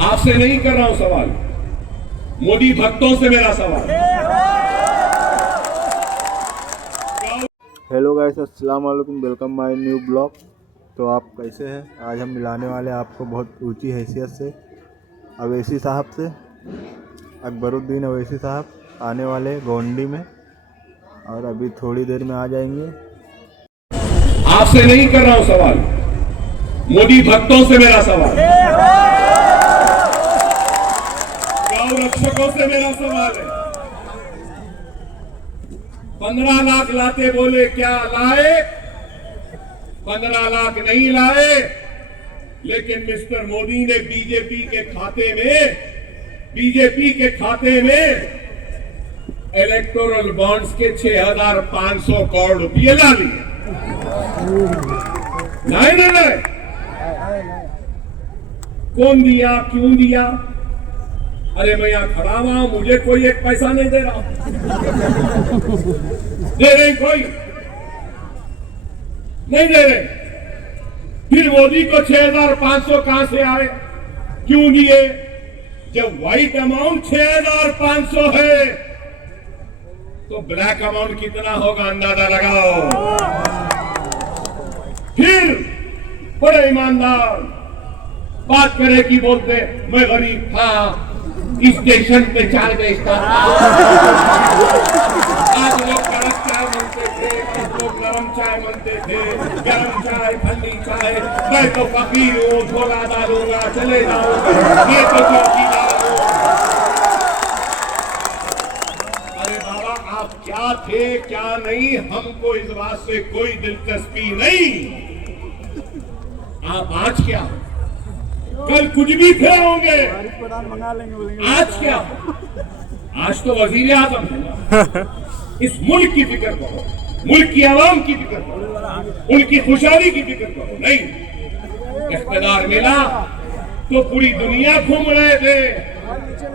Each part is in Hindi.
आपसे नहीं कर रहा हूं सवाल, मोदी भक्तों से मेरा सवाल। हेलो गाइस, अस्सलाम वालेकुम, वेलकम माय न्यू ब्लॉग। तो आप कैसे हैं? आज हम मिलाने वाले हैं आपको बहुत ऊंची हैसियत से अवैसी साहब से। अकबरुद्दीन अवैसी साहब आने वाले गोंडी में और अभी थोड़ी देर में आ जाएंगे। आपसे नहीं कर रहा हूं सवाल, मोदी भक्तों से मेरा सवाल, गौ रक्षकों से मेरा सवाल है। 15 लाख लाते बोले क्या लाए? 15 लाख नहीं लाए, लेकिन मिस्टर मोदी ने बीजेपी के खाते में इलेक्टोरल बॉन्ड्स के 6,500 करोड़ रुपये ला लिए। नहीं, कौन दिया, क्यों दिया? अरे मैं यहां खड़ा हुआ, मुझे कोई एक पैसा नहीं दे रहा। दे रहे कोई नहीं दे रहे। फिर मोदी को 6,500 कहां से आए, क्यों दिए? जब व्हाइट अमाउंट 6,500 है तो ब्लैक अमाउंट कितना होगा, अंदाजा लगाओ। फिर बड़े ईमानदार बात करे कि बोलते मैं गरीब था, स्टेशन पे चाय बेचता था। आज लोग कड़क चाय बनते थे, आज लोग गरम चाय बनते थे, गरम चाय, ठंडी चाय। मैं तो फकीर हूँ, थोड़ा डालूंगा, चले जाऊंगा, ये तो चौकीदार हूँ। अरे बाबा, आप क्या थे क्या नहीं, हमको इस बात से कोई दिलचस्पी नहीं। आप आज क्या, कल कुछ भी थे होंगे, आज क्या? आज तो वजीर आजम है। इस मुल्क की फिक्र करो, मुल्क की आवाम की फिक्र करो, उनकी खुशहाली की फिक्र करो। नहीं, इख्तियार मिला तो पूरी दुनिया घूम रहे थे,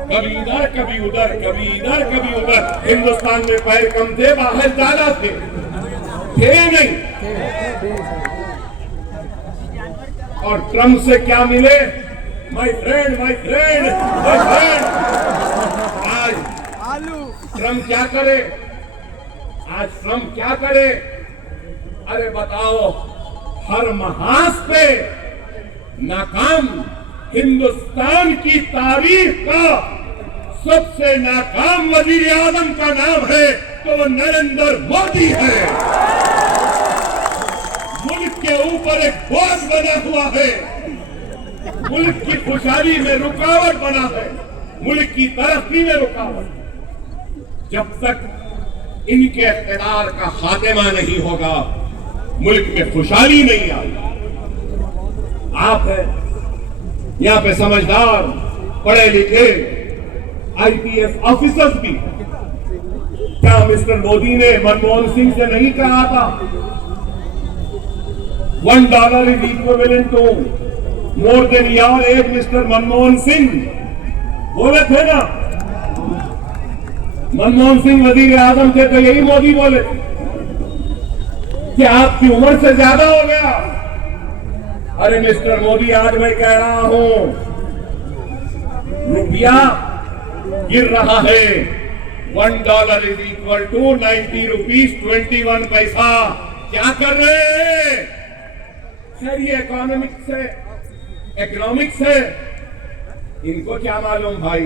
कभी इधर कभी उधर, कभी इधर कभी उधर। हिंदुस्तान में पैर कम थे, बाहर ज्यादा थे नहीं। और ट्रम्प से क्या मिले? माय फ्रेंड आज ट्रम्प क्या करे? अरे बताओ, हर महाज पे नाकाम, हिंदुस्तान की तारीख का सबसे नाकाम वजीर आजम का नाम है तो वो नरेंद्र मोदी है। मुल्क के ऊपर एक बोझ बना हुआ है, मुल्क की खुशहाली में रुकावट बना है, मुल्क की तरक्की में रुकावट। जब तक इनके इख्तियार का खात्मा नहीं होगा, मुल्क में खुशहाली नहीं आएगी। आप हैं यहाँ पे समझदार, पढ़े लिखे IPS ऑफिसर्स भी। क्या मिस्टर मोदी ने मनमोहन सिंह से नहीं कहा था $1 is equivalent to more than your age, mister Manmohan Singh? बोले थे ना, मनमोहन सिंह वजीर आजम थे तो यही मोदी बोले कि आपकी उम्र से ज्यादा हो गया। अरे मिस्टर मोदी, आज मैं कह रहा हूं, रुपया गिर रहा है। $1 is equal to 90 rupees 21 पैसा। क्या कर रहे हैं? सर ये इकोनॉमिक्स है, इनको क्या मालूम भाई?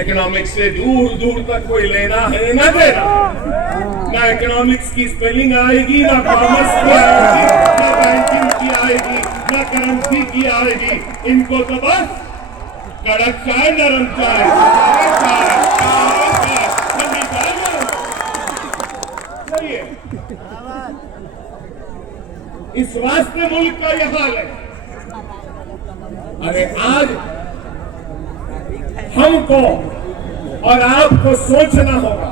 इकोनॉमिक्स से दूर दूर तक कोई लेना है ना देना। ना इकोनॉमिक्स की स्पेलिंग आएगी, ना कॉमर्स की आएगी, ना बैंकिंग की आएगी, ना करेंसी की आएगी। इनको तो बस कड़क चाय, नरम चाय, ठंडी चाय चाहिए। इस वास्ते मुल्क का यह हाल है। अरे आज हमको और आपको सोचना होगा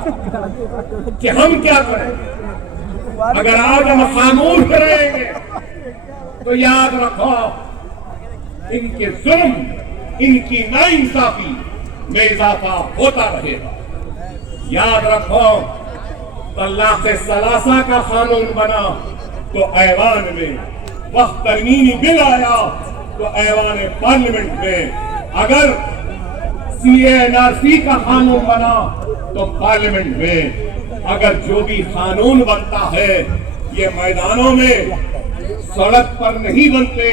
कि हम क्या करें। अगर आज हम खामोश रहेंगे तो याद रखो, इनके जुल्म, इनकी नाइंसाफी में इजाफा होता रहेगा। याद रखो, तलाक़ सलासा का कानून बना तो ऐवान में, वक्त तरमीमी बिल आया तो ऐवान पार्लियामेंट में अगर CA/NRC का कानून बना तो पार्लियामेंट में, अगर जो भी कानून बनता है ये मैदानों में, सड़क पर नहीं बनते,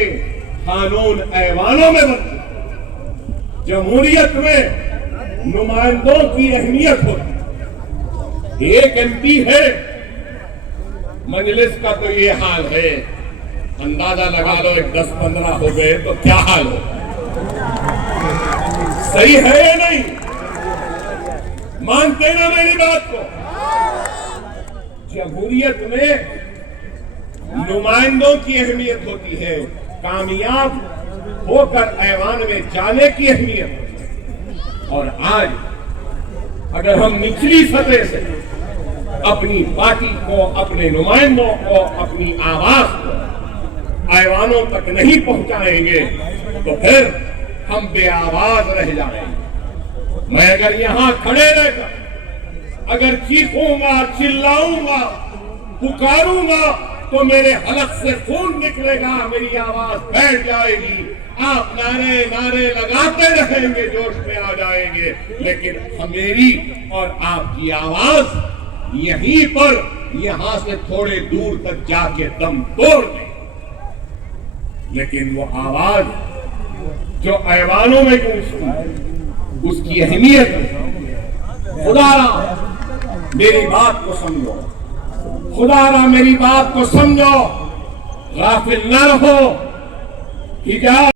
कानून ऐवानों में बनते। जमहूरियत में नुमाइंदों की अहमियत होती। एक MP है, मजलिस का तो ये हाल है, अंदाजा लगा लो एक 10-15 हो गए तो क्या हाल हो। सही है या नहीं? मानते ना मेरी बात को? जमहूरियत में नुमाइंदों की अहमियत होती है, कामयाब होकर ऐवान में जाने की अहमियत होती है। और आज अगर हम निचली सतह से अपनी पार्टी को, अपने नुमाइंदों को, अपनी आवाज को ऐवानों तक नहीं पहुंचाएंगे तो फिर हम बेआवाज रह जाएंगे। मैं अगर यहां खड़े रहकर अगर चीखूंगा, चिल्लाऊंगा, पुकारूंगा तो मेरे हलक से खून निकलेगा, मेरी आवाज बैठ जाएगी। आप नारे नारे लगाते रहेंगे, जोश में आ जाएंगे, लेकिन मेरी और आपकी आवाज यहीं पर, यहां से थोड़े दूर तक जाके दम तोड़ दे। लेकिन वो आवाज जो ऐवानों में गूंजती, उसकी अहमियत, खुदारा मेरी बात को समझो, खुदारा मेरी बात को समझो, गाफिल न रहो। हिजाब